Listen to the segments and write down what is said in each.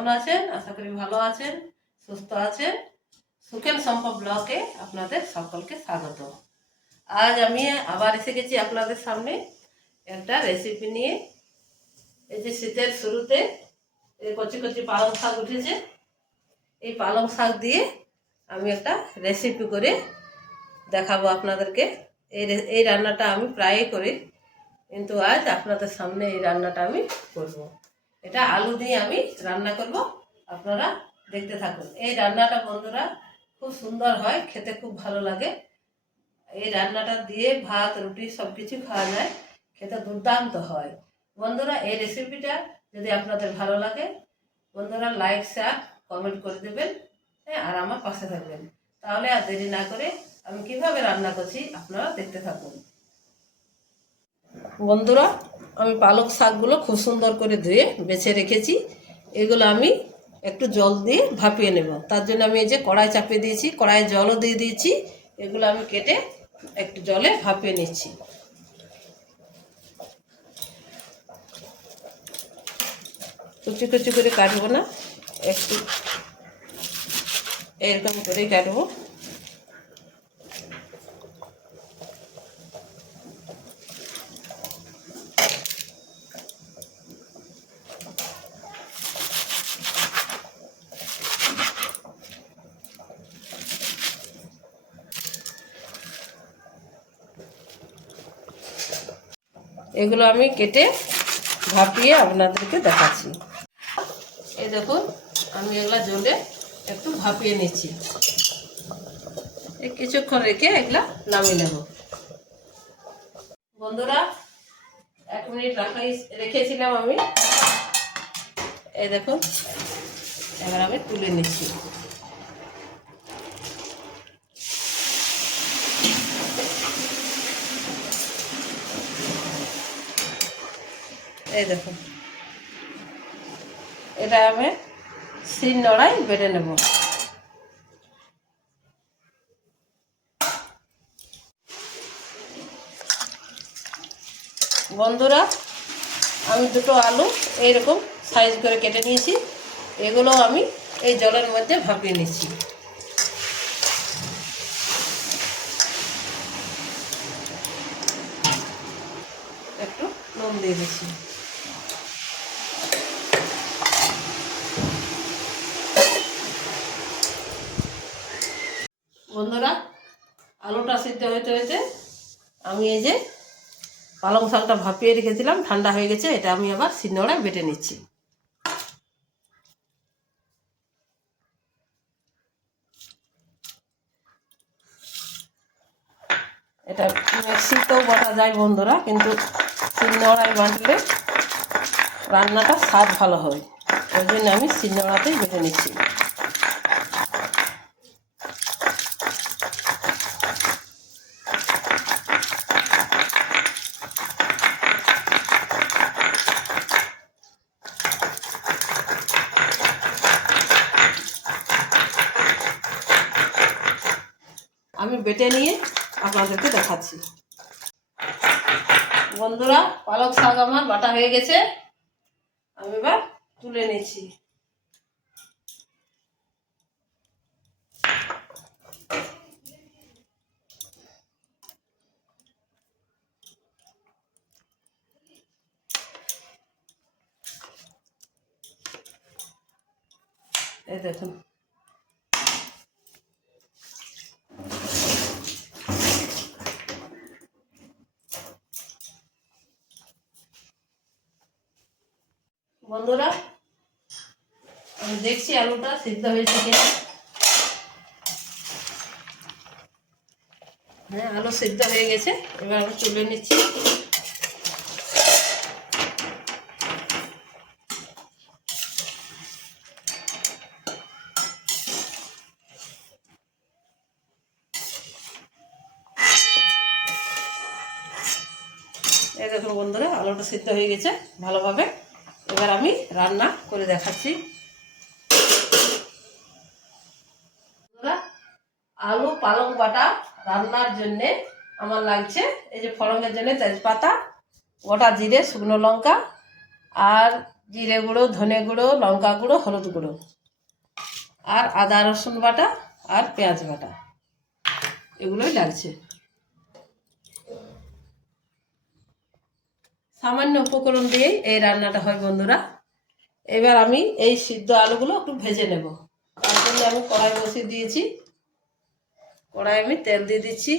কেমন আছেন? আশা করি ভালো আছেন, সুস্থ আছেন। সুখেন সম্ভব ব্লগে আপনাদের সকলকে স্বাগত। আজ আমি আবার এসে গেছি আপনাদের সামনে একটা রেসিপি নিয়ে। এই যে শীতের শুরুতে এই কচি কচি পালং শাক উঠেছে, এই পালং শাক দিয়ে আমি একটা রেসিপি করে দেখাবো আপনাদেরকে। এই রান্নাটা আমি প্রায়ই করি, কিন্তু আজ আপনাদের সামনে এই রান্নাটা আমি করব। এটা আলু দিয়ে আমি রান্না করব, আপনারা দেখতে থাকুন। এই রান্নাটা বন্ধুরা খুব সুন্দর হয়, খেতে খুব ভালো লাগে। এই রান্নাটা দিয়ে ভাত রুটি সব কিছু খাওয়া যায়, খেতে দুর্দান্ত হয়। বন্ধুরা এই রেসিপিটা যদি আপনাদের ভালো লাগে, বন্ধুরা লাইক শেয়ার কমেন্ট করে দেবেন, হ্যাঁ, আর আমার পাশে থাকবেন। তাহলে আর দেরি না করে আমি কিভাবে রান্না করছি আপনারা দেখতে থাকুন। বন্ধুরা আমি পালক শাকগুলো খুব সুন্দর করে ধুয়ে বেছে রেখেছি। এগুলো আমি একটু জল দিয়ে ভাপিয়ে নেব। তার জন্য আমি এই যে কড়াই চাপিয়ে দিয়েছি, কড়াইয়ে জলও দিয়ে দিয়েছি। এগুলো আমি কেটে একটু জলে ভাপিয়ে নিচ্ছি। কুচি কুচি করে কাটবো না, একটু এরকম করেই কাটবো। এগুলো আমি কেটে ভাপিয়ে আপনাদেরকে দেখাচ্ছি। এই দেখুন আমি এগুলা জলে একটু ভাপিয়ে নিচ্ছি। এই কিছুক্ষণ রেখে এগুলা নামিয়ে নেব। বন্ধুরা 1 মিনিট রেখেছিলাম আমি। এই দেখুন এবার আমি তুলে নিচ্ছি। এই দেখুন এটা আমি শিল নোড়ায় বেটে নেব। বন্ধুরা আমি দুটো আলু এইরকম সাইজ করে কেটে নিয়েছি। এগুলো আমি এই জলের মধ্যে ভাপিয়ে নিচ্ছি। একটু নুন দিয়ে দিচ্ছি। বন্ধুরা আলুটা সিদ্ধ হতে হতে আমি এই যে পালং শাকটা ভাপিয়ে রেখেছিলাম, ঠান্ডা হয়ে গেছে। এটা আমি আবার শিলনোড়ায় বেটে নিচ্ছি। এটা মিক্সিতেও বাটা যায় বন্ধুরা, কিন্তু শিলনোড়ায় বাটলে রান্নাটা স্বাদ ভালো হয়। ওই জন্য আমি শিলনোড়াতেই বেটে নিচ্ছি। আমি বেটে নিয়ে আপনাদেরকে দেখাচ্ছি। বন্ধুরা পালক শাক আমার বাটা হয়ে গেছে, আমি এবার তুলে নিচ্ছি। এই দেখুন বন্ধুরা আমি দেখছি আলুটা সিদ্ধ হয়েছে কিনা। হ্যাঁ, আলু সিদ্ধ হয়ে গেছে। এবার আমি তুলে নিচ্ছি। এই দেখুন বন্ধুরা আলুটা সিদ্ধ হয়ে গেছে ভালোভাবে। এবার আমি রান্না করে দেখাচ্ছি। আলু পালং বাটা রান্নার জন্যে আমার লাগছে এই যে ফোড়নের জন্য তেজপাতা, গোটা জিরে, শুকনো লঙ্কা আর জিরে গুঁড়ো, ধনে গুঁড়ো, লঙ্কা গুঁড়ো, হলুদ গুঁড়ো, আর আদা রসুন বাটা আর পেঁয়াজ বাটা, এগুলোই লাগছে। সামান্য উপকরণ দিয়েই এই রান্নাটা হয় বন্ধুরা। এবার আমি এই সিদ্ধ আলুগুলো একটু ভেজে নেব। তার জন্য আমি কড়াই বসিয়ে দিয়েছি। কড়াই আমি তেল দিয়ে দিচ্ছি।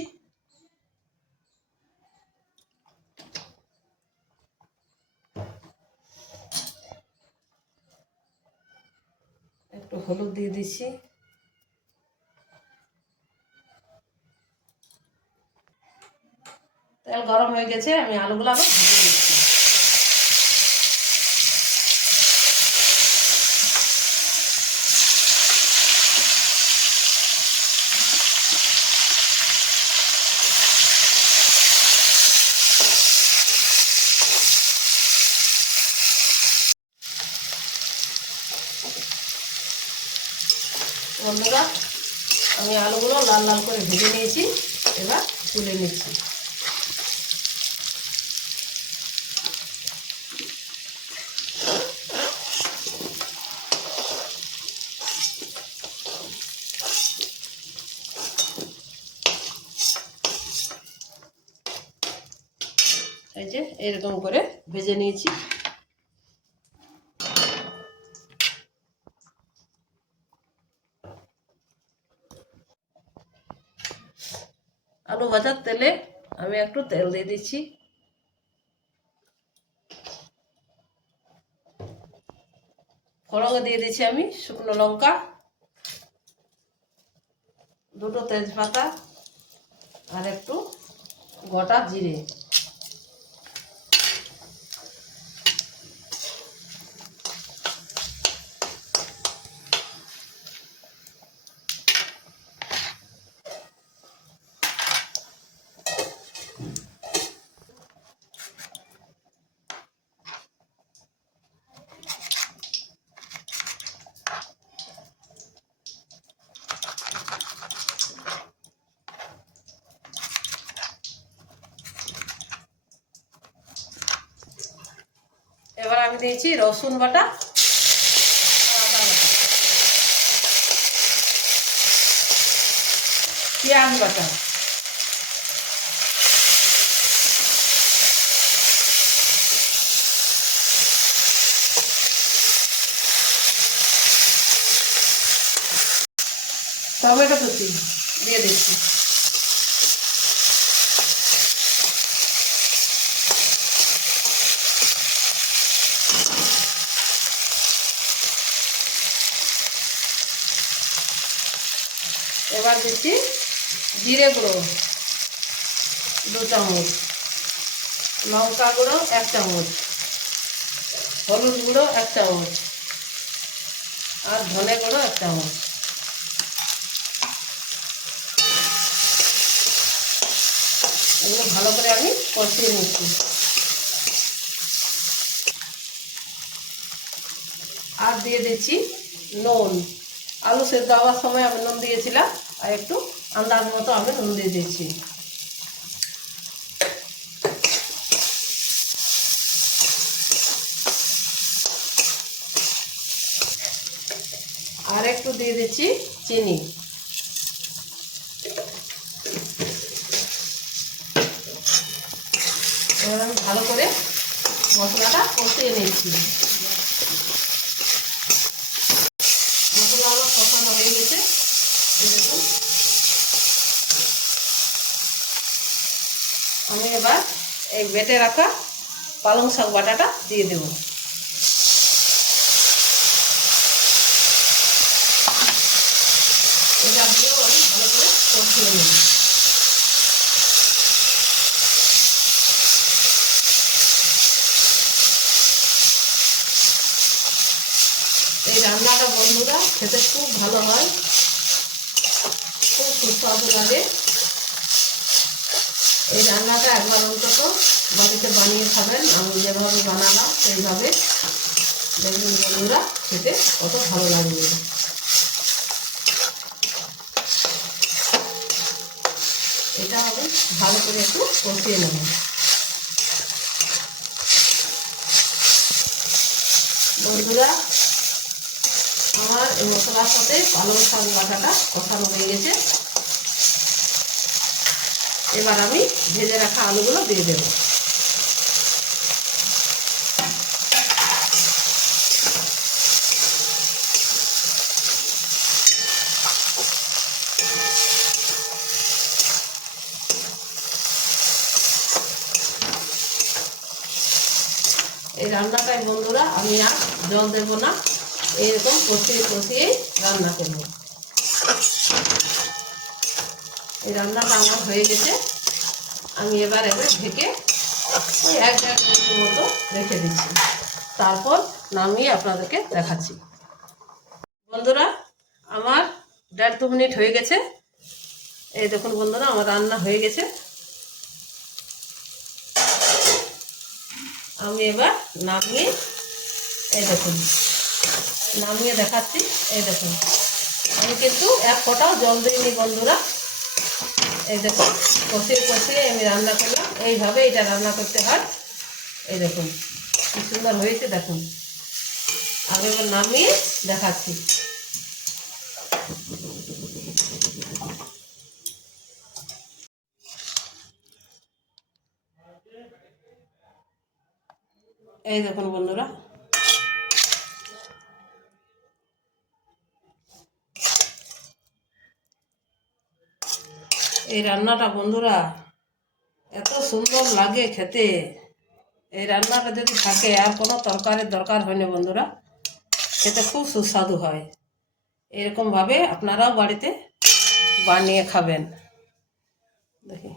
একটু হলুদ দিয়ে দিচ্ছি। তেল গরম হয়ে গেছে, আমি আলুগুলো আবার ভেজে দিচ্ছি। বন্ধুরা, আমি আলুগুলো লাল লাল করে ভেজে নিয়েছি, এবার তুলে নিচ্ছি। এই যে এরকম করে ভেজে নিয়েছি। আলু ভাজার তেলে আমি একটু তেল দিয়ে দিচ্ছি। ফোড়নে দিয়ে দিচ্ছি আমি শুকনো লঙ্কা, দুটো তেজপাতা আর একটু গোটা জিরে। এবার আমি দিয়েছি রসুন বাটা, পেঁয়াজ বাটা, টমেটো কুচি দিয়ে দিচ্ছি। এবার দিচ্ছি জিরে গুঁড়ো 2 চামচ, লঙ্কা গুঁড়ো 1 চামচ, হলুদ গুঁড়ো 1 চামচ আর ধনে গুঁড়ো 1 চামচ। এগুলো ভালো করে আমি কষিয়ে নিচ্ছি। আর দিয়ে দিচ্ছি নুন। আলু সেদ্ধ হওয়ার সময় আমি নুন দিয়েছিলাম, আর একটু আন্দাজ মতো আমি নুন দিয়ে দিচ্ছি। আর একটু দিয়ে দিচ্ছি চিনি। এবার আমি ভালো করে মশলাটা কষিয়ে নিচ্ছি। মশলা আমার কষানো হয়ে গেছে। দেখুন, আমি এবার এই বেটে রাখা পালং শাক বাটাটা দিয়ে দেব। এটা দিয়েও আমি ভালো করে কষিয়ে নেব। এই রান্নাটা বন্ধুরা খেতে খুব ভালো হয়, খুব সুস্বাদু লাগে। এই রান্নাটা একবার অন্তত বাড়িতে বানিয়ে খাবেন। আমি যেভাবে বানালাম সেইভাবে দেখবেন বন্ধুরা, খেতে কত ভালো লাগবে। এটা আমি ভালো করে একটু কষিয়ে নেব। বন্ধুরা, আমার এই মশলার সাথে পালং শাক বাটাটা কষানো হয়ে গেছে। এবার আমি ভেজে রাখা আলুগুলো দিয়ে দেব। এই রান্নাটায় বন্ধুরা আমি আর জল দেব না, এরকম কষিয়ে কষিয়ে রান্না করব। এই রান্নাটা আমার হয়ে গেছে। আমি এবার ঢেকে ওই 1-1.5 মিনিটের মতো রেখে দিচ্ছি, তারপর নামিয়ে আপনাদেরকে দেখাচ্ছি। বন্ধুরা, আমার 1.5-2 মিনিট হয়ে গেছে। এই দেখুন বন্ধুরা, আমার রান্না হয়ে গেছে। আমি এবার নামিয়ে এই দেখুন নামিয়ে দেখাচ্ছি। এই দেখুন, আমি কিন্তু এক ফোঁটাও জল দিইনি বন্ধুরা। এই দেখুন, কষিয়ে কষিয়ে আমি রান্না করলাম। এইভাবে এটা রান্না করতে হয়। এই দেখুন কি সুন্দর হয়েছে, দেখুন। আমি এবার নামিয়ে দেখাচ্ছি। এই দেখুন বন্ধুরা, এই রান্নাটা বন্ধুরা এত সুন্দর লাগে খেতে। এই রান্নাটা যদি থাকে আর কোনো তরকারির দরকার হয় না বন্ধুরা, খেতে খুব সুস্বাদু হয়। এরকমভাবে আপনারাও বাড়িতে বানিয়ে খাবেন। দেখি,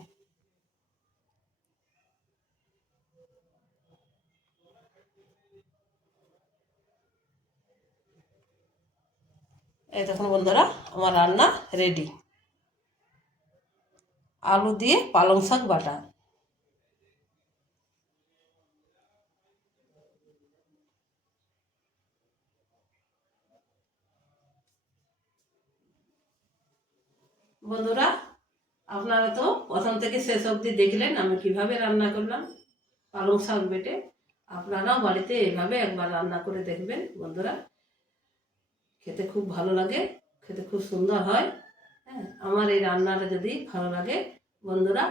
এই দেখুন বন্ধুরা, আমার রান্না রেডি। আলু দিয়ে পালং শাক বাটা। বন্ধুরা, আপনারা তো প্রথম থেকে শেষ অবধি দেখলেন আমি কিভাবে রান্না করলাম পালং শাক বেটে। আপনারাও বাড়িতে এভাবে একবার রান্না করে দেখবেন বন্ধুরা, খেতে খুব ভালো লাগে, খেতে খুব সুন্দর হয়। হ্যাঁ, আমার এই রান্নাটা যদি ভালো লাগে বন্ধুরা,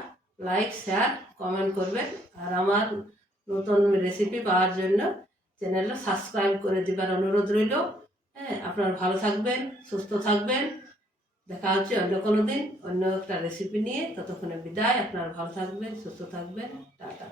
লাইক শেয়ার কমেন্ট করবেন। আর আমার নতুন রেসিপি পাওয়ার জন্য চ্যানেলটা সাবস্ক্রাইব করে দেবার অনুরোধ রইল। হ্যাঁ, আপনারা ভালো থাকবেন, সুস্থ থাকবেন। দেখা হচ্ছে অন্য কোনো দিন অন্য একটা রেসিপি নিয়ে। ততক্ষণে বিদায়। আপনারা ভালো থাকবেন, সুস্থ থাকবেন। টাটা।